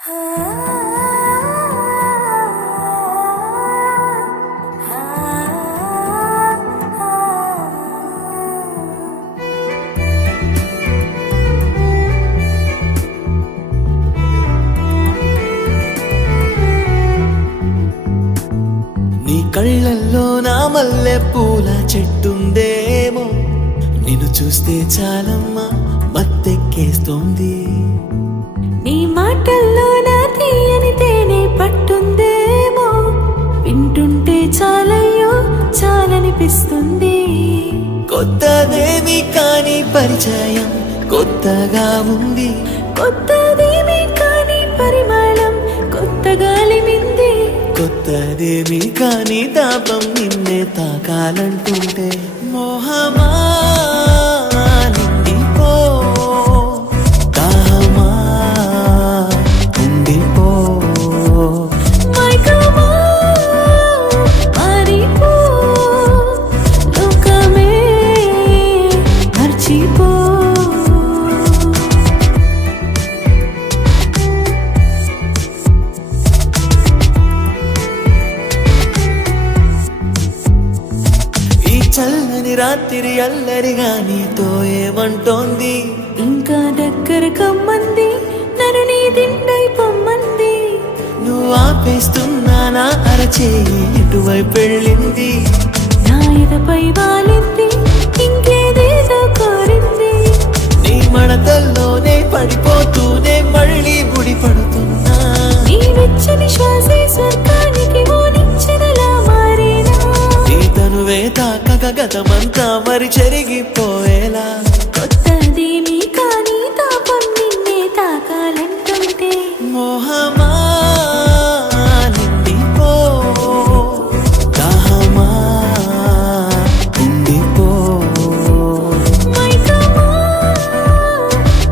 నీ కళ్ళల్లో నా మల్లె పూల చెట్టుందేమో, నిన్ను చూస్తే చాలమ్మా మత్తెక్కేస్తోంది. నీ మాటల్లో నా తీయని తేనె పట్టుందేమో, వింటుంటే చాలయ్యో చాలనిపిస్తుంది. కొత్తదేమి కాని పరిచయం కొత్తగా ఉంది, కొత్తదేమీ కాని పరిమళం కొత్త గాలి మింది. కొత్తదేమి కాని తాపం నిన్నే తాకాలంటుంటే మోహమా నిండిపో, దాహమా ఉండిపో. మైకమా మారిపో, లోకమే మర్చిపో. ఈ చల్లని రాత్రి అల్లరిగా నీతో ఏమంటోంది, ఇంకా దగ్గర కమ్మంది, నన్ను నీ దిండై పొమ్మంది. నువ్వు ఆపేస్తున్నా నా అరచేయి ఇటువైపు వెళ్ళింది. నా ఎదపై వాలింది, ఇంకేదేదో కోరింది. నీ మడతల్లోనే పడిపోతూనే మళ్ళీ ముడి పడుతున్నా. నీ వెచ్చని శ్వాసే స్వర్గానికి ఓనిచ్చినలా మారేనా. నీ తనువే తాకక గతమంతా మరి చెరిగిపోయేలా. కొత్తదేమీ కానీ తాపం నిన్నే తాకాలంటుంటే మోహమా నిండిపో, దాహమా ఉండిపో. మైకమా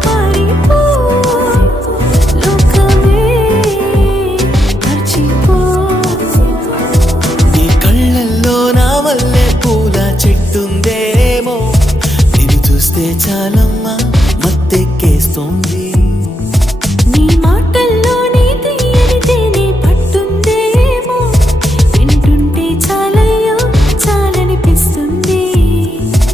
మారిపో, లోకమే మర్చిపో. నీ కళ్ళల్లో నా మల్లె పూల చెట్టుందేమో, నిన్ను చూస్తే చాలమ్మా మత్తెక్కేస్తోంది. నీ మాటల్లో నీ తీయని తేనె పట్టుందేమో, వింటుంటే చాలయ్యో చాలనిపిస్తుంది.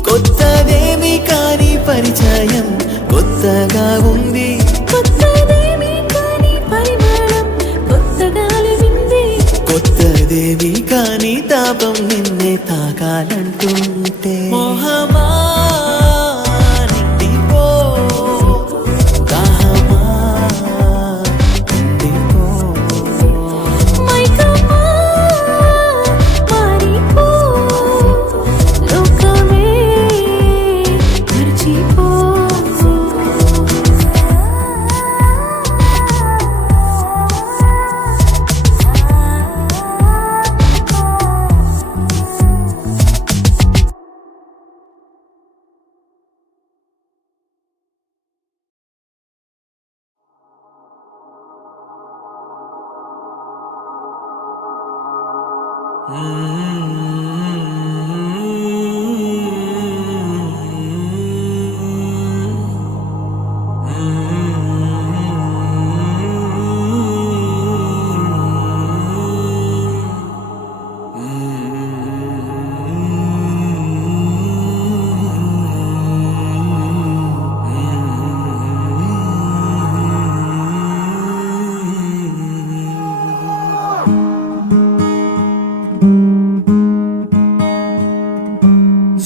కొత్తదేమి కాని పరిచయం కొత్తగా ఉంది, కొత్తదేమీ కాని పరిమళం కొత్త గాలి వింది. కొత్తదేమి కాని తాపం నిన్నే తాకాలంటుంటే మోహమా నిండిపో, దాహమా ఉండిపో. మైకమా మారిపో, లోకమే మర్చిపో.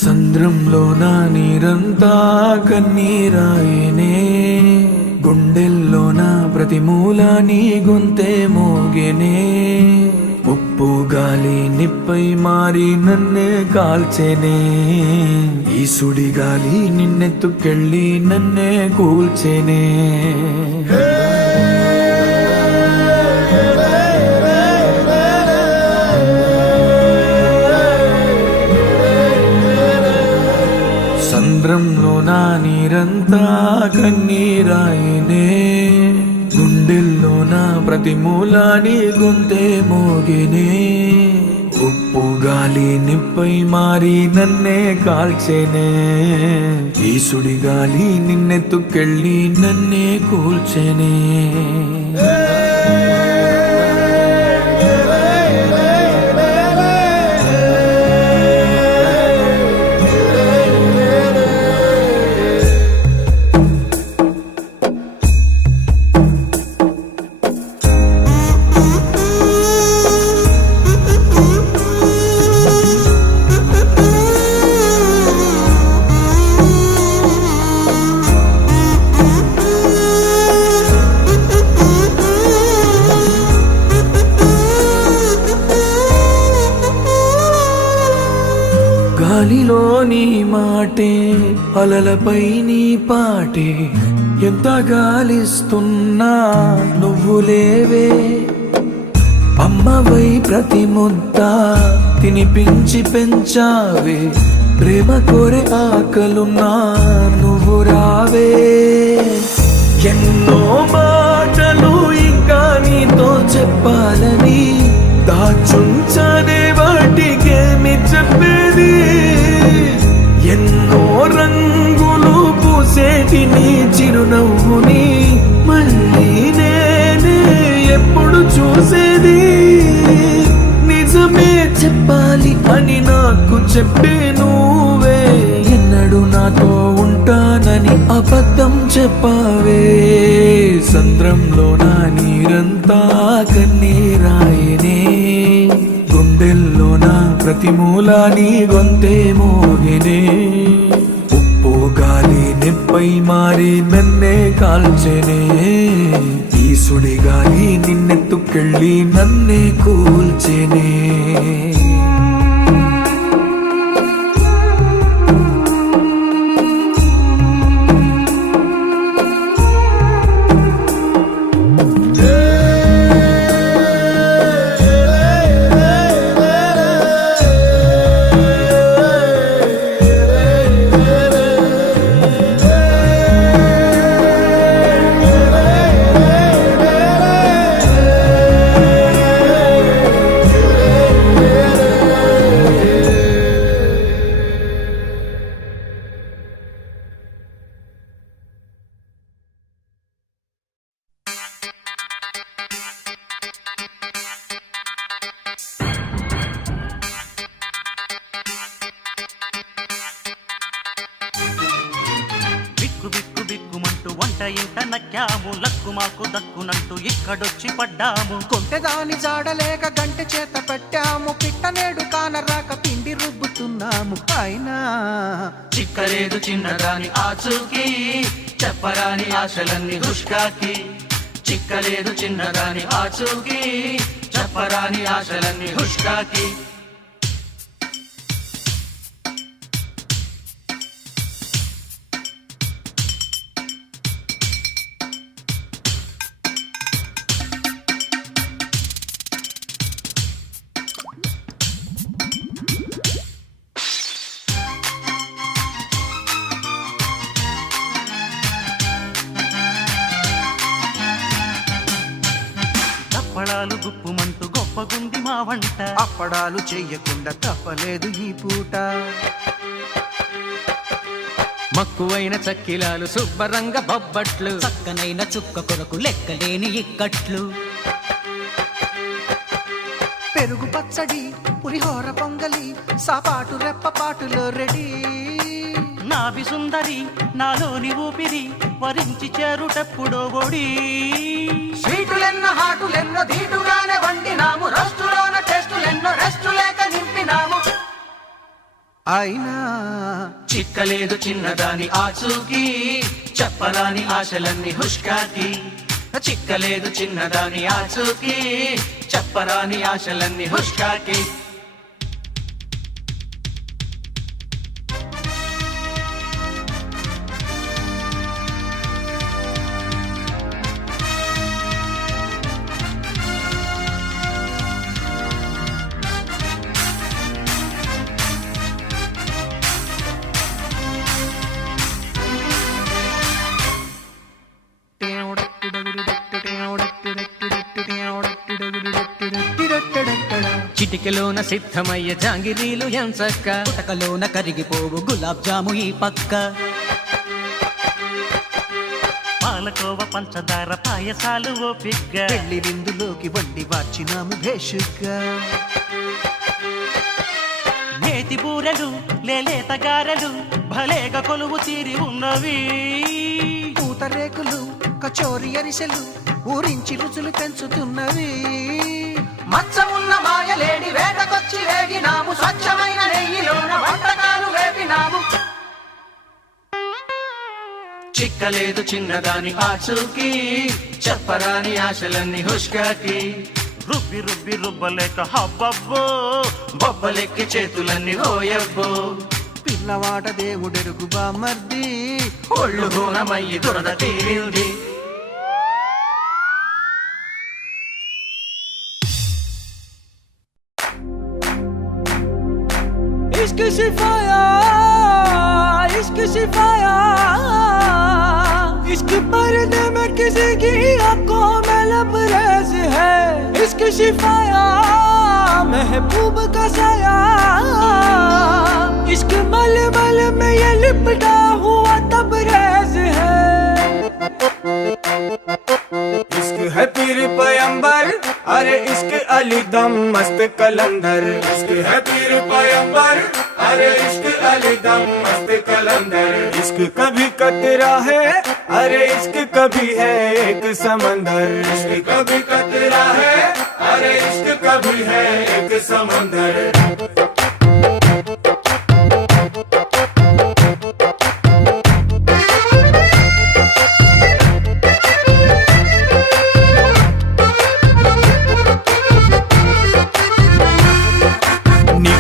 సంద్రంలో నా నీరంతా కన్నీరాయనే, గుండెల్లో నా ప్రతి మూల నీ గొంతే మోగెనే. ఉప్పు గాలి నిప్పై మారి నన్నే కాల్చెనే, ఈ సుడి గాలి నిన్నెత్తుకెళ్ళి నన్నే కూల్చెనే. సంద్రంలో నా నీరంతా కన్నీరాయనే, గుండెల్లో నా ప్రతి మూల నీ గొంతే మోగెనే. ఉప్పు గాలి నిప్పై మారి నన్నే కాల్చెనే, ఈ సుడి గాలి నిన్నెత్తుకెళ్ళి నన్నే కూల్చెనే. గాలిలో నీ మాటే అలలపై నీ పాటే ఎంత గాలిస్తున్నా నువ్వు లేవే అమ్మవై ప్రతి ముద్ద తినిపించి పెంచావే ప్రేమ కోరే ఆకలున్నా నువ్వు రావే ఎన్నో మాటలు ఇంకా నీతో చెప్పాలని దాచుంచనే వాటికేమి చెప్పేది ఎన్నో రంగులు పూసేటి నీ చిరునవ్వుని మళ్ళీ నేనే ఎప్పుడు చూసేది నిజమే చెప్పాలి అని నాకు చెప్పే నువ్వే ఎన్నడూ నాతో ఉంటానని అబద్ధం చెప్పావే సంద్రంలో నా నీరంతా కన్నీరాయనే గుండెల్లో నా ప్రతి మూల నీ గొంతే మోగినే ఉప్పు గాలి నిప్పై మారి నన్నే కాల్చెనే ఈ సుడి గాలి నిన్నెత్తుకెళ్ళి నన్నే కూల్చెనే ఇంట నక్కాము లక్కు మాకు దక్కునంటూ ఇక్కడొచ్చి పడ్డాము కొంటెదాని జాడలేక గంటె చేత పెట్టాము పిట్టనేడు కానరాక పిండి రుబ్బుతున్నాము అయినా చిక్కలేదు చిన్నదాని ఆచూకి చెప్పరాని ఆశలన్నీ హుష్కాకి చిక్కలేదు చిన్నదాని ఆచూకి చెప్పరాని ఆశలన్నీ హుష్కాకి అప్పడాలు గుప్పుమంటూ గొప్పగుంది మా వంట అప్పడాలు చెయ్యకుండా తప్పలేదు ఈ పూట మక్కువైన చక్కిలాలు శుభ్రంగ బొబ్బట్లు చక్కనైన చుక్క కొరకు లెక్కలేని ఇక్కట్లు పెరుగు పచ్చడి పులిహోర పొంగలి సాపాటు రెప్పపాటులో రెడీ నాభి సుందరి నాలోని ఊపిరి వరించి చేరుటెప్పుడో ఒడి స్వీటులెన్నో హాటులెన్నో ధీటుగానే వండినాము రెస్టులోన టెస్టులెన్నో రెస్టు లేక నింపినాము అయినా చిక్కలేదు చిన్నదాని ఆచూకి చెప్పరాని ఆశలన్నీ హుష్కాకి చిక్కలేదు చిన్నదాని ఆచూకి చెప్పరాని ఆశలన్నీ హుష్కాకి చిటికెలోన సిద్ధమయ్యే జాంగిరీలు ఎంచక్క పుటకలోన కరిగిపోవు గులాబ్ జాము ఈ పక్క పాలకోవ పంచదార పాయసాలు ఓపిగ్గా పెళ్లి విందులోకి వండి వార్చినాము భేషుగ్గా నేతి బూరెలు లేలేత గారెలు భలేగా కొలువు తీరి ఉన్నవి పూతరేకులు కచోరి అరిసెలు ఊరించి రుచులు పెంచుతున్నవి మచ్చమున్న మాయలేడి వేటకొచ్చి వేగినాము స్వచ్ఛమైన నెయ్యిలోన వంటకాలు వేపినాము చిక్కలేదు చిన్నదాని ఆచూకి చెప్పరాని ఆశలన్నీ హుష్కాకి రుబ్బి రుబ్బి రుబ్బలేక హబ్బబ్బో బొబ్బలెక్కి చేతులన్నీ ఓయబ్బో పిల్లవాట దేవుడెరుగు బామర్ది ఒళ్ళు హోనమయ్యి దురద తీరింది इश्क सिफाया इश्क सिफाया इश्क पर्दे में किसी की आंखों में लबरेज है इश्क सिफाया महबूब का साया इश्क मलमल में ये लिपटा हुआ तबरेज है इश्क है पीर पैगंबर अरे इश्क अली दम मस्त कलंदर इश्क है पीर पैगंबर अरे इश्क अली दम मस्त कलंदर इश्क कभी कतरा है अरे इश्क कभी है एक समंदर इश्क कभी कतरा है अरे इश्क कभी है एक समंदर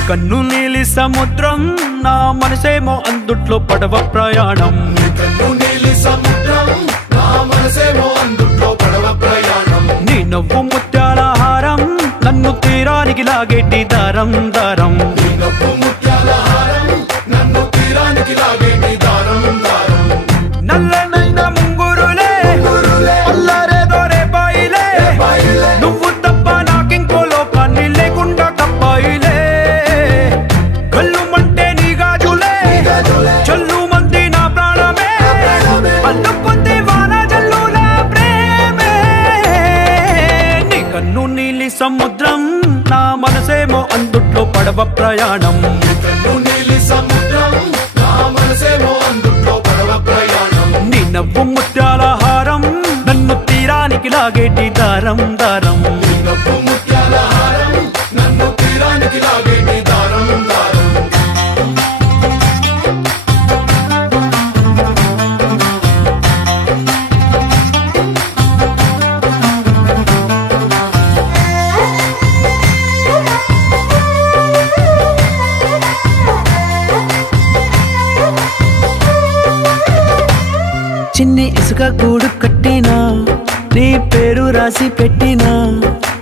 కన్ను నీలి సముద్రం నా మనసేమో అందుట్లో పడవ ప్రయాణం కన్ను నీలి సముద్రం నా మనసేమో అందుట్లో పడవ ప్రయాణం నీ నవ్వు ముత్యాల హారం నన్ను తీరానికి లాగేటి దారం దారం నీ నవ్వు ముత్యాల హారం నన్ను తీరానికి లాగేటి దారం దారం నల్లనైన ముంగురులే అల్లరే దొరే బాయిలే నువ్వు తప్ప నాకింకో లోకాన్ని లేకుండా కప్పాయిలే చల్లు మంది నా ప్రాణమే అల్లుకుంది వాన జల్లుల ప్రేమే నీ కన్ను నీలి సముద్రం నా మనసేమో అందుట్లో పడవ ప్రయాణం కన్ను నీలి సముద్రం నా మనసేమో అందుట్లో పడవ ప్రయాణం నీ నవ్వు ముత్యాల హారం నన్ను తీరానికి లాగేటి దారం దారం నీ నవ్వు ముత్యాల హారం నన్ను తీరానికి లాగేటి దారం దారం చిన్ని ఇసుక గూడు కట్టినా నీ పేరు రాసి పెట్టినా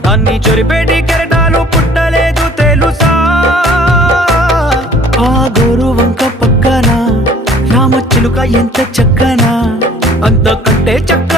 దాన్ని చొరిపేటి కెరటాలు పుట్టలేదు తెలుసా ఆ గోరు వంక పక్కన రామచిలుక ఎంత చక్కనా అంతకంటే చక్క